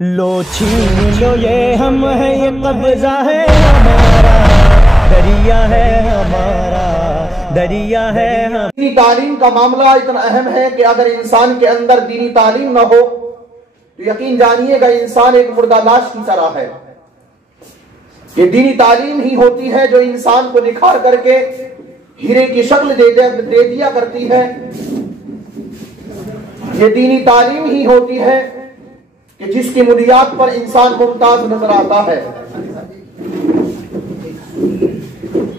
लो छीन लो ये हम है, ये कब्जा है हमारा, दरिया है हमारा, दरिया है हम। दीनी तालीम का मामला इतना अहम है कि अगर इंसान के अंदर दीनी तालीम न हो तो यकीन जानिएगा इंसान एक मुर्दा लाश की तरह है। ये दीनी तालीम ही होती है जो इंसान को निखार करके हीरे की शक्ल दे दिया करती है। ये दीनी तालीम ही होती है कि जिसकी बुनियाद पर इंसान मुमताज नजर आता है।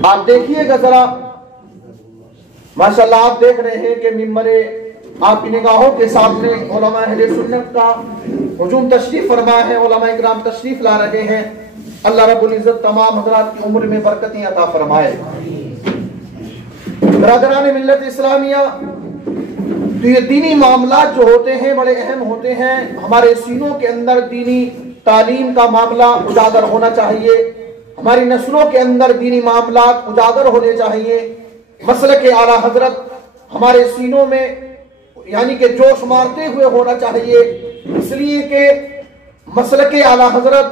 आप देखिएगा जरा, माशाल्लाह आप देख रहे हैं कि मिंबरे आपकी निगाहों के सामने उलमा अहले सुन्नत का हुजूम तशरीफ फरमा है, उलमा इकराम तशरीफ ला रहे हैं। अल्लाह रब्बुल इज्जत तमाम हजरात की उम्र में बरकतें अता फरमाए। बरादरान मिल्लत इस्लामिया, तो ये दीनी मामलात जो होते हैं बड़े अहम होते हैं। हमारे सीनों के अंदर दीनी तालीम का मामला उजागर होना चाहिए, हमारी नस्लों के अंदर दीनी मामलात उजागर होने चाहिए। मसलक आला हजरत हमारे सीनों में यानी कि जोश मारते हुए होना चाहिए, इसलिए कि मसलक आला हजरत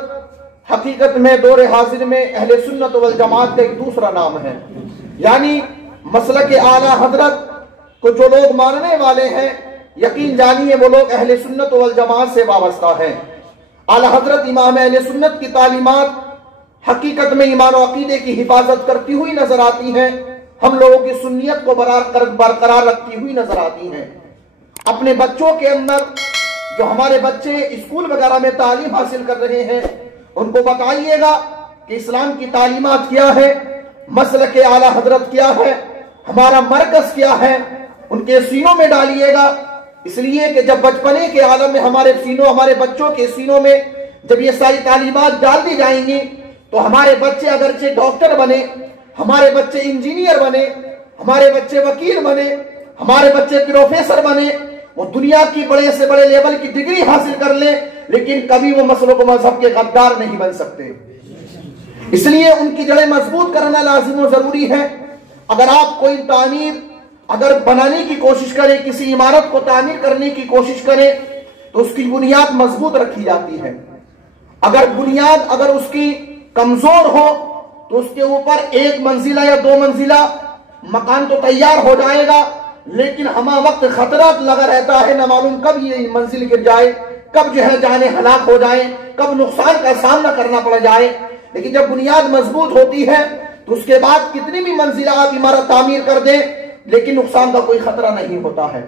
हकीकत में दौर हाजिर में अहले सुन्नत वल जमात का एक दूसरा नाम है। यानी मसलक आला हजरत को जो लोग मानने वाले हैं, यकीन जानिए वो लोग अहले सुन्नत वल जमात से वाबस्ता हैं। आला हजरत इमाम अहले सुन्नत की तालीमात हकीकत में ईमान और अकीदे की हिफाजत करती हुई नजर आती हैं, हम लोगों की सुन्नियत को बरकरार रखती हुई नजर आती हैं। अपने बच्चों के अंदर जो हमारे बच्चे स्कूल वगैरह में तालीम हासिल कर रहे हैं, उनको बताइएगा कि इस्लाम की तालीमात क्या है, मसलक आला हजरत क्या है, हमारा मरकज क्या है, उनके सीनों में डालिएगा। इसलिए कि जब बचपने के आलम में हमारे सीनों, हमारे बच्चों के सीनों में जब ये सारी तालीमात डाल दी जाएंगी तो हमारे बच्चे अगरचे डॉक्टर बने, हमारे बच्चे इंजीनियर बने, हमारे बच्चे वकील बने, हमारे बच्चे प्रोफेसर बने, वो दुनिया की बड़े से बड़े लेवल की डिग्री हासिल कर ले, लेकिन कभी वो मसलों को मजहब के गद्दार नहीं बन सकते। इसलिए उनकी जड़ें मजबूत करना लाजिम और जरूरी है। अगर आप कोई तामीर अगर बनाने की कोशिश करें, किसी इमारत को तामीर करने की कोशिश करें, तो उसकी बुनियाद मजबूत रखी जाती है। अगर बुनियाद अगर उसकी कमजोर हो तो उसके ऊपर एक मंजिला या दो मंजिला मकान तो तैयार हो जाएगा, लेकिन हमा वक्त खतरा लगा रहता है, न मालूम कब ये मंजिल गिर जाए, कब जो है जाने हलाक हो जाए, कब नुकसान का सामना करना पड़ जाए। लेकिन जब बुनियाद मजबूत होती है तो उसके बाद कितनी भी मंजिला आप इमारत तामीर कर दें, लेकिन नुकसान का कोई खतरा नहीं होता है।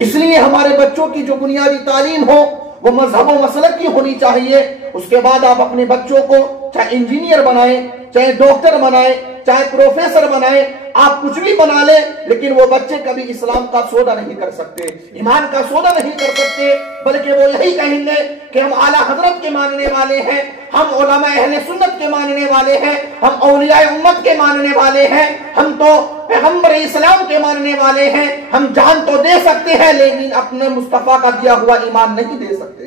इसलिए हमारे बच्चों की जो बुनियादी तालीम हो वो मजहब व मसलक की होनी चाहिए। उसके बाद आप अपने बच्चों को चाहे इंजीनियर बनाएं, चाहे डॉक्टर बनाएं, चाहे प्रोफेसर बनाएं, आप कुछ भी बना ले, लेकिन वो बच्चे कभी इस्लाम का सौदा नहीं कर सकते, ईमान का सौदा नहीं कर सकते, बल्कि वो यही कहेंगे कि हम आला हजरत के मानने वाले हैं, हम उलमा अहले सुन्नत के मानने वाले हैं, हम औलिया उम्मत के मानने वाले हैं, हम तो पैगंबर इस्लाम के मानने वाले हैं। हम जान तो दे सकते हैं लेकिन अपने मुस्तफा का दिया हुआ ईमान नहीं दे सकते।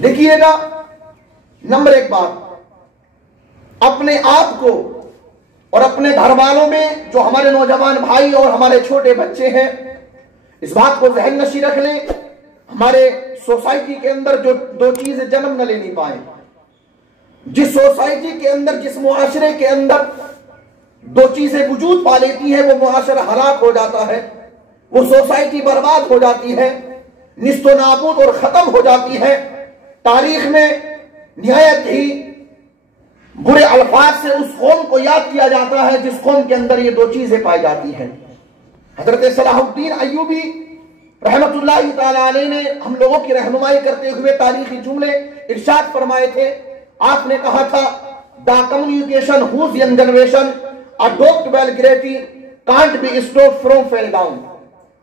देखिएगा, नंबर एक बात, अपने आप को और अपने घर वालों में जो हमारे नौजवान भाई और हमारे छोटे बच्चे हैं, इस बात को जहन नशी रख लें, हमारे सोसाइटी के अंदर जो दो चीजें जन्म न लेनी पाए। जिस सोसाइटी के अंदर, जिस मुआशरे के अंदर दो चीजें वजूद पा लेती है, वो मुआशरा हलाक हो जाता है, वो सोसाइटी बर्बाद हो जाती है, निस्तो नाबूद और खत्म हो जाती है। तारीख में निहायत ही बुरे अल्फाज से उस कौम को याद किया जाता है जिस कौम के अंदर ये दो चीजें पाई जाती हैं। हजरत सलाहुद्दीन अय्यूबी रहमतुल्लाहि तआला अलैह ने हम लोगों की रहनुमाई करते हुए तारीखी जुमले इरशाद फरमाए थे। आपने कहा था, the communication whose young generation adopt vulgarity can't be stopped from fell down.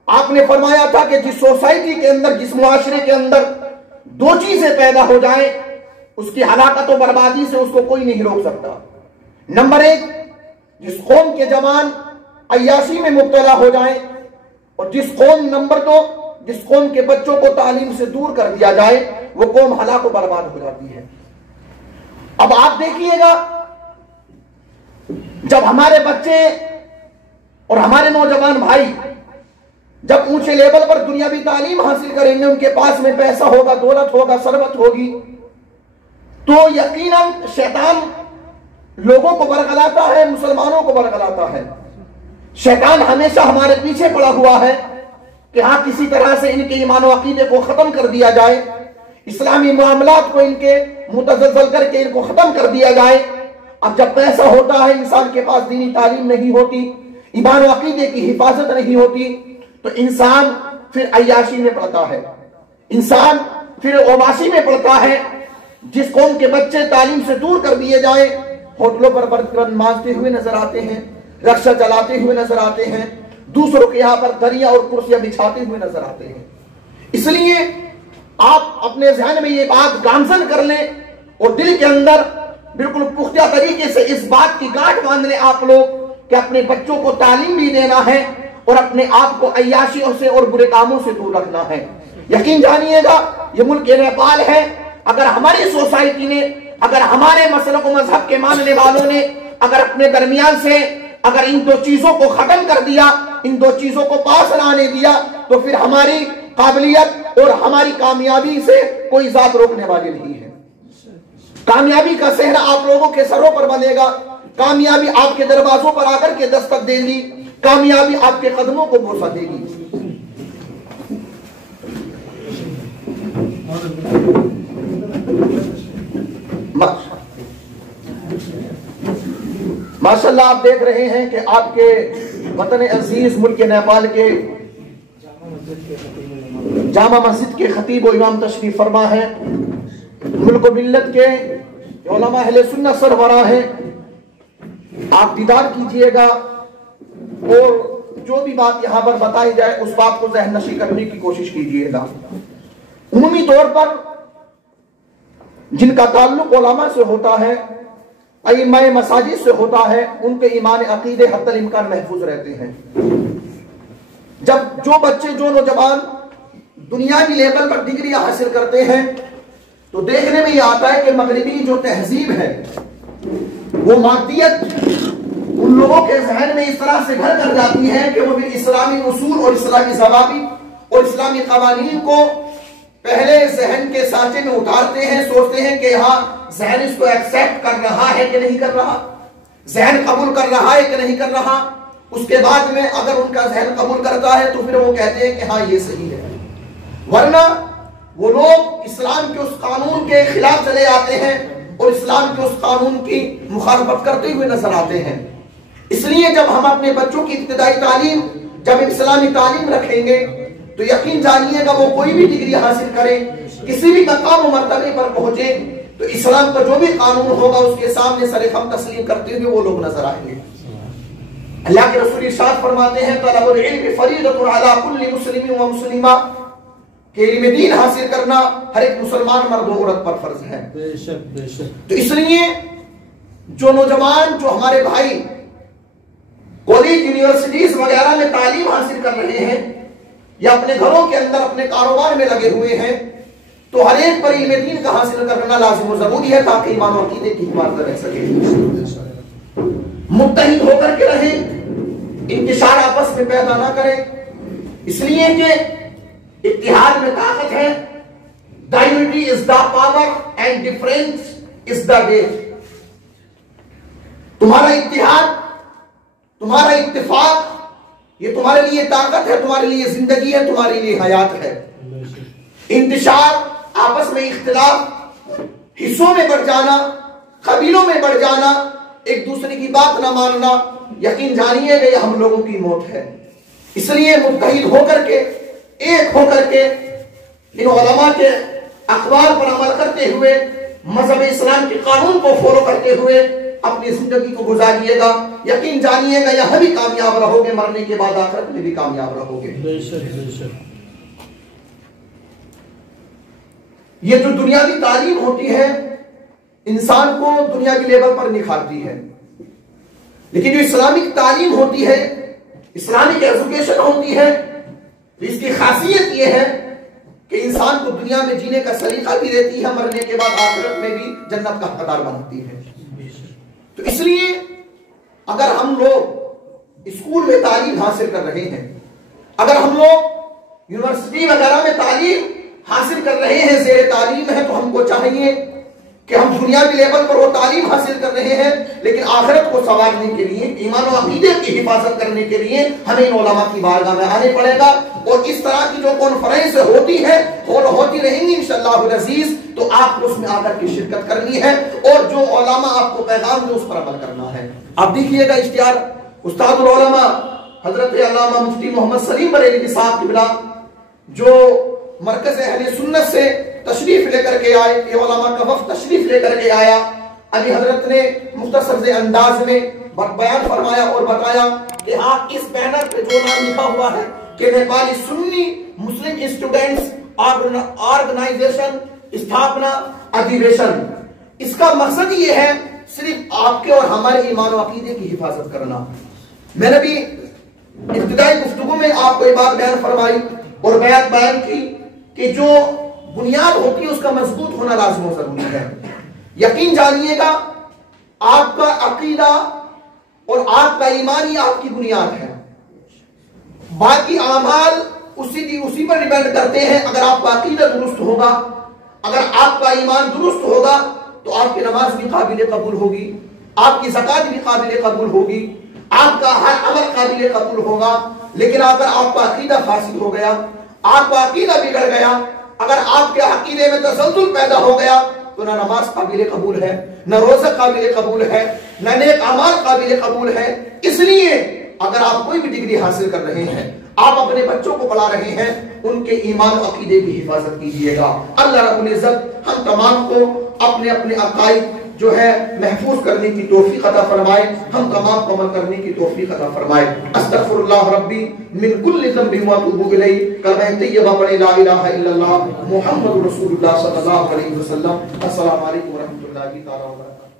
आपने फरमाया था कि जिस सोसाइटी के अंदर, जिस मुआशरे के अंदर दो चीजें पैदा हो जाएं, उसकी हलाकत और बर्बादी से उसको कोई नहीं रोक सकता। नंबर एक, जिस कौम के जवान अय्याशी में मुब्तला हो जाएं, और जिस कौम, नंबर दो, जिस कौम के बच्चों को तालीम से दूर कर दिया जाए, वो कौम हलाक और बर्बाद हो जाती है। अब आप देखिएगा, जब हमारे बच्चे और हमारे नौजवान भाई जब ऊंचे लेवल पर दुनियावी तालीम हासिल करेंगे, उनके पास में पैसा होगा, दौलत होगा, सरबत होगी, तो यकीनन शैतान लोगों को बरगलाता है, मुसलमानों को बरगलाता है। शैतान हमेशा हमारे पीछे पड़ा हुआ है कि हाँ, किसी तरह से इनके ईमान और अकीदे को खत्म कर दिया जाए, इस्लामी मामलात को इनके मुतज़्ज़ल करके इनको खत्म कर दिया जाए। अब जब पैसा होता है, इंसान के पास दीनी तालीम नहीं होती, ईमान और अकीदे की हिफाजत नहीं होती, तो इंसान फिर अय्याशी में पड़ता है, इंसान फिर ओबासी में पड़ता है। जिस कौम के बच्चे तालीम से दूर कर दिए जाए, होटलों पर बर्तन मांजते हुए नजर आते हैं, रक्षा चलाते हुए नजर आते हैं, दूसरों के यहाँ पर दरिया और कुर्सियां बिछाते हुए नजर आते हैं। इसलिए आप अपने ज़हन में ये बात गामजन कर लें और दिल के अंदर बिल्कुल पुख्ता तरीके से इस बात की गांठ बांध लें आप लोग कि अपने बच्चों को तालीम भी देना है और अपने आप को अय्याशियों से और बुरे कामों से दूर रखना है। यकीन जानिएगा, ये मुल्क नेपाल है। अगर हमारी सोसाइटी ने, अगर हमारे मसलक को मजहब के मानने वालों ने अगर अपने दरमियान से अगर इन दो चीजों को खत्म कर दिया, इन दो चीजों को पास लाने दिया, तो फिर हमारी काबिलियत और हमारी कामयाबी से कोई जात रोकने वाली नहीं है। कामयाबी का सेहरा आप लोगों के सरों पर बनेगा, कामयाबी आपके दरवाजों पर आकर के दस्तक देगी, कामयाबी आपके कदमों को बोसा देगी। माशाल्लाह आप देख रहे हैं कि आपके वतन अजीज मुल्क नेपाल के जामा मस्जिद के खतीब और इमाम तशरीफ फरमा है, मुल्क मिल्लत के उलमा अहले सुन्नत सरबराह हैं। आप दीदार कीजिएगा और जो भी बात यहाँ पर बताई जाए उस बात को ज़हन नशी करने की कोशिश कीजिएगा। उम्मी तौर पर जिनका ताल्लुक उलमा से होता है, अइम्माए मसाजिद से होता है, उनके ईमान अकीदे हद्दल इम्कान महफूज रहते हैं। जब जो बच्चे, जो नौजवान दुनियावी लेवल पर डिग्री हासिल करते हैं, तो देखने में यह आता है कि मगरिबी जो तहजीब है, वो मादियत उन लोगों के जहन में इस तरह से घर कर जाती है कि वो भी इस्लामी उसूल और इस्लामी ज़वाबित और इस्लामी कवानीन को पहले जहन के सांचे में उतारते हैं, सोचते हैं कि हाँ, जहन इसको एक्सेप्ट कर रहा है कि नहीं कर रहा, जहन कबूल कर रहा है कि नहीं कर रहा। उसके बाद में अगर उनका जहन कबूल करता है तो फिर वो कहते हैं कि हाँ, ये सही है, वरना वो लोग इस्लाम के उस कानून के खिलाफ चले आते हैं और इस्लाम के उस कानून की मुखालफत करते हुए नजर आते हैं। इसलिए जब हम अपने बच्चों की इब्तिदाई तालीम, जब इस्लामी तालीम रखेंगे, तो यकीन जानिएगा वो कोई भी डिग्री हासिल करे, किसी भी मकाम मर्तबे पर पहुंचे, तो इस्लाम का जो भी कानून होगा उसके सामने सरेखम तस्लीम करते हुए वो लोग नजर आएंगे। अल्लाह के रसूल इरशाद फरमाते हैं, तलबुल इल्म फरीदतुन अला कुल्ली मुस्लिमिन व मुस्लिमा, कि इल्म दीन हासिल करना हर एक मुसलमान मर्द और औरत पर फर्ज है। बेशक बेशक। तो इसलिए जो नौजवान, जो हमारे भाई कॉलेज, यूनिवर्सिटीज वगैरह में तालीम हासिल कर रहे हैं या अपने घरों के अंदर अपने कारोबार में लगे हुए हैं, तो हर एक पर इल्म दीन का हासिल करना लाजिम और जरूरी है ताकि ईमान और अकीदे की हिफाजत रह सके। मुत्तहिद होकर के रहे, इंतशार आपस में पैदा ना करें, इसलिए कि इत्तिहाद में ताकत है। Diversity is the power and difference is the death. तुम्हारा इत्तिहाद, तुम्हारा इत्तिफाक, ये तुम्हारे लिए ताकत है, तुम्हारे लिए जिंदगी है, तुम्हारे लिए हयात है। इंतशार, आपस में इख्तिलाफ, हिस्सों में बढ़ जाना, कबीलों में बढ़ जाना, एक दूसरे की बात ना मानना, यकीन जानिएगा ये हम लोगों की मौत है। इसलिए मुत्तहिद होकर के, एक होकर के, इन उलमा के अखबार पर अमल करते हुए, मजहब इस्लाम के कानून को फॉलो करते हुए अपनी जिंदगी को गुजारिएगा। यकीन जानिएगा यह भी कामयाब रहोगे, मरने के बाद आखिरत में भी कामयाब रहोगे। ये जो दुनियावी तालीम होती है, इंसान को दुनियावी लेवल पर निखारती है, लेकिन जो इस्लामिक तालीम होती है, इस्लामिक एजुकेशन होती है, तो इसकी खासियत यह है कि इंसान को दुनिया में जीने का सलीका भी देती है, मरने के बाद आखिरत में भी जन्नत का हकदार बनाती है। तो इसलिए अगर हम लोग स्कूल में तालीम हासिल कर रहे हैं, अगर हम लोग यूनिवर्सिटी वगैरह में तालीम हासिल कर रहे हैं, ज़ेरे तालीम है, तो हमको चाहिए कि हम दुनियावी लेवल पर वो तालीम हासिल कर रहे हैं, लेकिन आखिरत को संवारने के लिए, ईमान और अकीदे की हिफाजत करने के लिए हमें इन उलमा की बारगाह में आने पड़ेगा। और इस तरह की जो कॉन्फ्रेंस होती है और होती रहेंगी इंशाअल्लाह अज़ीज, तो आपको उसमें आकर के शिरकत करनी है और जो उलमा आपको पैगाम दे उस पर अमल करना है। आप देखिएगा इश्तिहार उस्तादुल उलमा हजरत अल्लामा मुफ्ती मोहम्मद सलीम बरेलवी साहब किबला जो मरकज अहले सुन्नत से तशरीफ लेकर के आए, ये उलमा का वफ्द तशरीफ लेकर के आया। अली हजरत ने मुख्तसर से अंदाज में बयान फरमाया और बताया कि हाँ, इस बैनर पे जो नाम लिखा हुआ है कि नेपाली सुन्नी मुस्लिम स्टूडेंट्स ऑर्गेनाइजेशन स्थापना अधिवेशन, इसका मकसद ये है सिर्फ आपके और हमारे ईमान और अकीदे की हिफाजत करना। मैंने भी इब्तिदाई गुफ्तगू में आपको ये बात बयान फरमाई और बयान की कि जो बुनियाद होती है उसका मजबूत होना लाज़िम और जरूरी है। यकीन जानिएगा, आपका अकीदा और आपका ईमान ही आपकी बुनियाद है। बाकी आमाल उसी पर डिपेंड करते हैं। अगर आपका अकीदा दुरुस्त होगा, अगर आपका ईमान दुरुस्त होगा, तो आपकी नमाज भी काबिल कबूल होगी, आपकी ज़कात भी काबिल कबूल होगी, आपका हर अमल काबिल कबूल होगा। लेकिन अगर आपका अकीदा फासिद हो गया, आपका अकीदा बिगड़ गया, अगर आपके अकीदे में तसल्जुल पैदा हो गया, तो ना नमाज काबिल कबूल है, न रोजा काबिल कबूल है, न नेक अमाल काबिल कबूल है। इसलिए अगर आप कोई भी डिग्री हासिल कर रहे हैं, आप अपने बच्चों को पढ़ा रहे हैं, उनके ईमान और अकीदे की हिफाजत कीजिएगा। अल्लाह रब्बुल इज्जत हम तमाम को अपने अपने अकाइद जो है महफूज करने की तौफीक अता फरमाए, हम तमाम को अमल करने की तौफीक अता फरमाए। अस्तगफिरुल्लाह रब्बी मिन कुल्लि ज़ंबिन व अतूबु इलैहि, कलमा तय्यबा पढ़े ला इलाहा इल्लल्लाह मुहम्मदुर रसूलुल्लाह सल्लल्लाहु अलैहि वसल्लम। अस्सलामु अलैकुम व रहमतुल्लाहि तआला व बरकातहू।